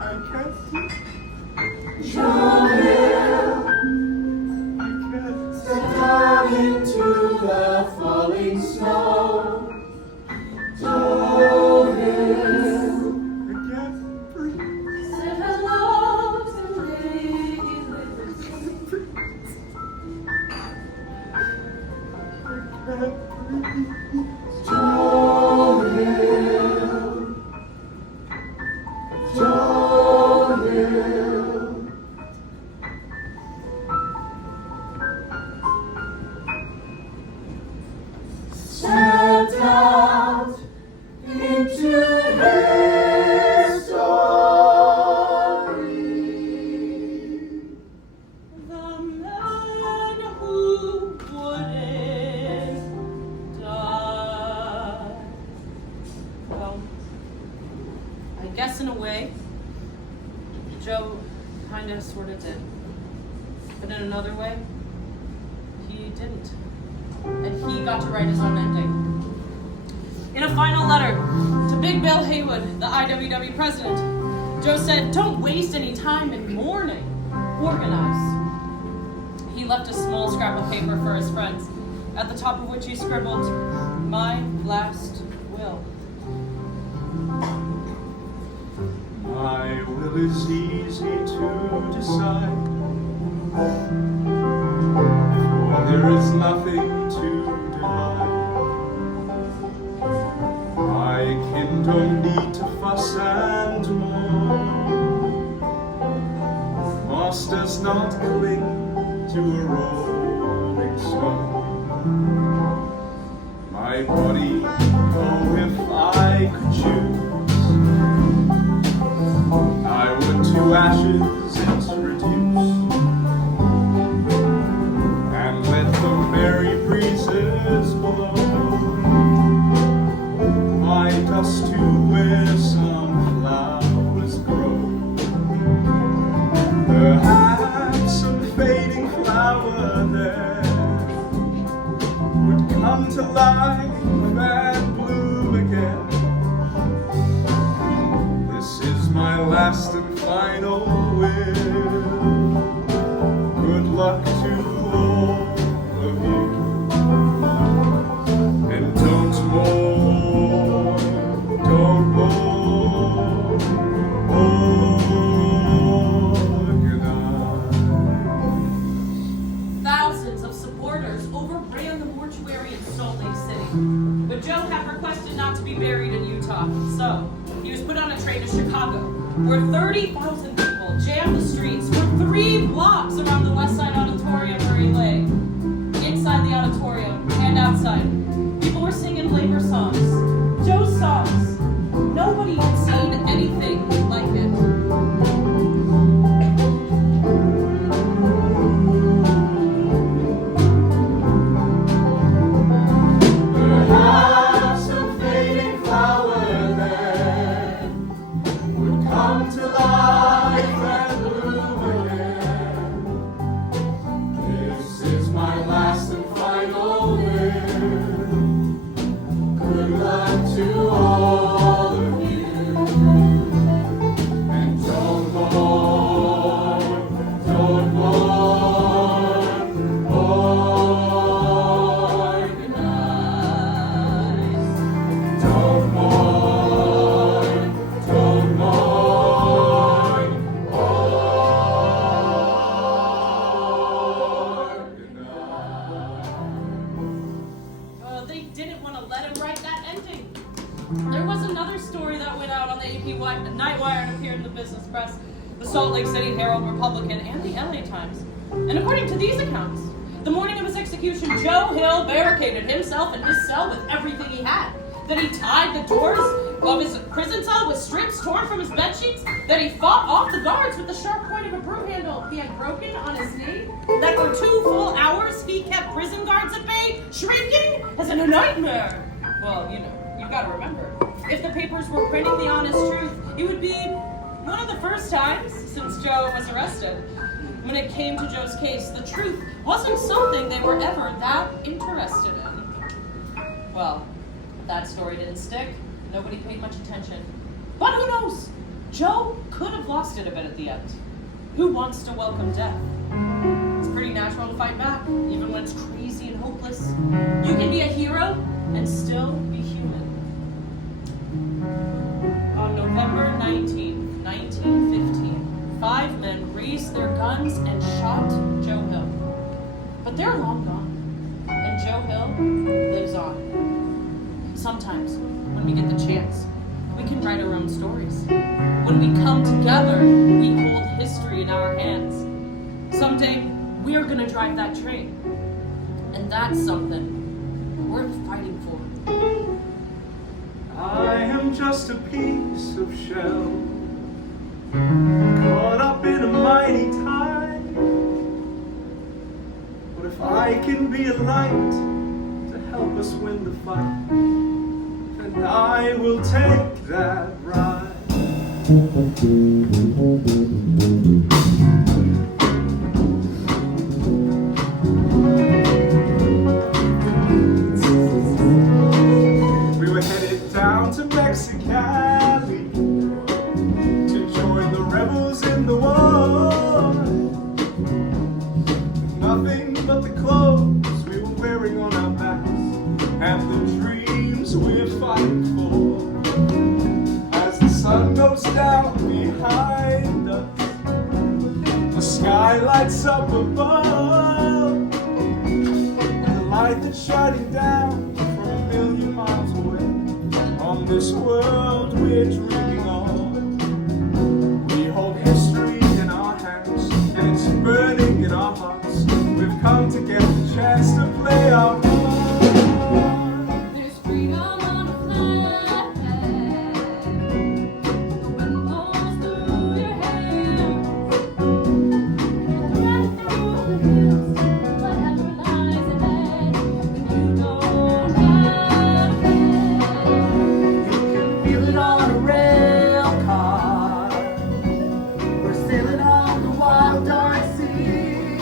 I can't see. Joe Hill, I can't see. step down into the falling snow. Joe Hill, I can't breathe. Said hello to Lady Liberty. I can't breathe. Joe Hill, Joe Hill. Stepped out into history. The man who wouldn't die. Well, I guess in a way, Joe kinda sorta did. But in another way, he didn't. And he got to write his own ending. In a final letter to Big Bill Haywood, the IWW president, Joe said, "Don't waste any time in mourning. Organize." He left a small scrap of paper for his friends, at the top of which he scribbled, "My last will." My will is easy to decide, for there is nothing to divide. My kin don't need to fuss and mourn. Moss does not cling to a rolling stone. My body, oh, if I could choose, I would to ashes it reduce, and let the merry breezes blow my dust to where some flowers grow. Perhaps some fading flower there would come to life and bloom again. This is my last and final will. Good luck to all of you. And don't mourn, don't mourn, organize. Thousands of supporters overran the mortuary in Salt Lake City. But Joe had requested not to be buried in Utah, so he was put on a train to Chicago, where 30,000 people jammed the streets for 3 blocks around the West Side Auditorium where he lay. Inside the auditorium and outside, people were singing labor songs, Joe's songs. Nobody had seen anything like it. Perhaps some fading flower there would come to life and bloom again. This is my last and final will. Good luck to all of you. And don't mourn, don't mourn, organize. Don't mourn, don't mourn, organize. They didn't want to let him write that ending. There was another story that went out on the AP Nightwire and appeared in the business press, the Salt Lake City Herald Republican, and the LA Times. And according to these accounts, the morning of his execution, Joe Hill barricaded himself in his cell with everything he had. That he tied the doors of his prison cell with strips torn from his bedsheets. That he fought off the guards with the sharp point of a broom handle he had broken on his knee. That for 2 full hours he kept prison guards at bay, shrieking as in a nightmare. Well, you gotta remember, if the papers were printing the honest truth, it would be one of the first times since Joe was arrested. When it came to Joe's case, the truth wasn't something they were ever that interested in. Well, that story didn't stick. Nobody paid much attention. But who knows? Joe could have lost it a bit at the end. Who wants to welcome death? It's pretty natural to fight back, even when it's crazy and hopeless. You can be a hero and still be human. On November 19th, 1915, 5 men raised their guns and shot Joe Hill. But they're long gone, and Joe Hill lives on. Sometimes, when we get the chance, we can write our own stories. When we come together, we hold history in our hands. Someday, we are gonna drive that train. And that's something worth fighting for. I am just a piece of shell, caught up in a mighty tide. But if I can be a light to help us win the fight, then I will take that ride. We were headed down to Mexicali to join the rebels in the war. Nothing but the clothes we were wearing on our backs and the dreams we're fighting for. As the sun goes down behind us, the sky lights up above, the light that's shining down from a million miles away on this world we're dreaming of. We hold history in our hands and it's burning in our hearts. We've come to get the chance to play our part. There's freedom on a flag. The wind blows through your hair. Right through the hills, whatever lies ahead. And you don't have to You can feel it on a rail car. We're sailing on the wild dark sea.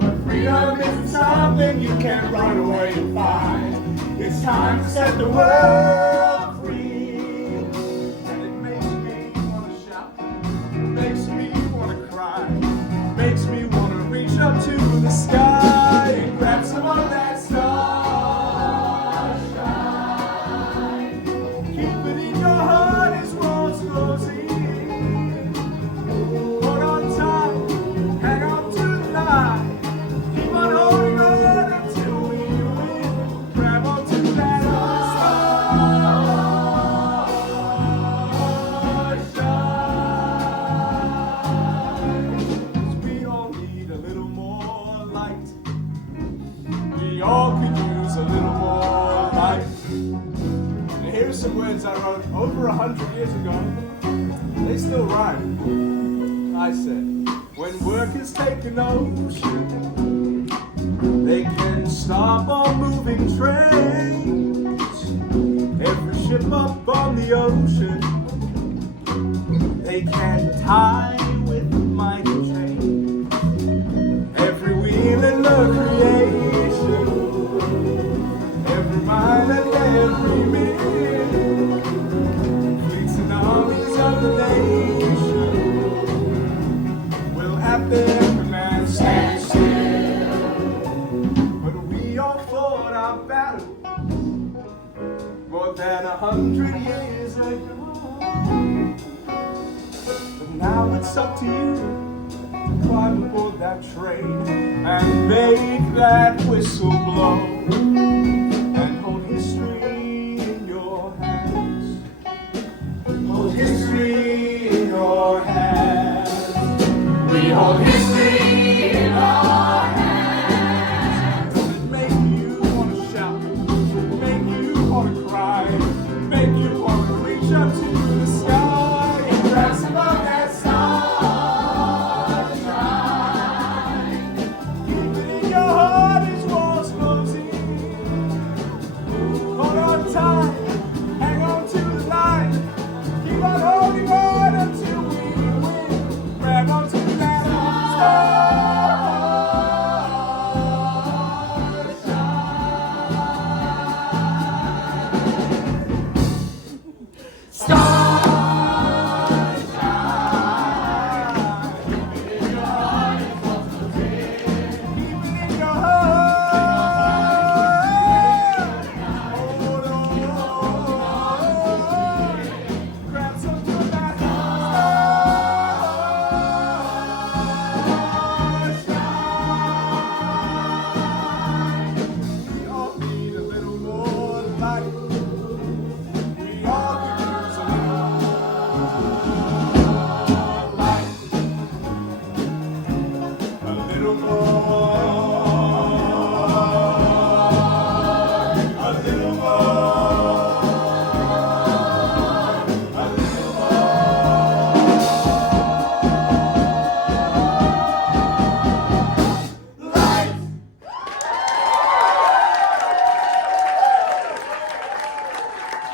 But freedom isn't something you can run away and find. It's time to set the world free. And it makes me wanna shout, makes me wanna cry, makes me wanna reach up to the sky and grab some of that starshine. Keep it in your heart as world's closing. Hold on tight, hang on to the light. Keep on holding on until we win. Grab onto that starshine. 'Cause we all need a little more light. We all could use a little more light. And here's some words I wrote over 100 years ago. They still rhyme. I said, when workers take an ocean, they can stop all moving trains. Every ship up on the ocean, they can tie with mighty chains. Every wheel in the creation, every mile and every minute, fleets and armies of the nation will have their command stand still. But we all fought our battle more than 100 years ago. But now it's up to you to climb aboard that train and make that whistle blow and hold history in your hands. Hold history in your hands. We hold history.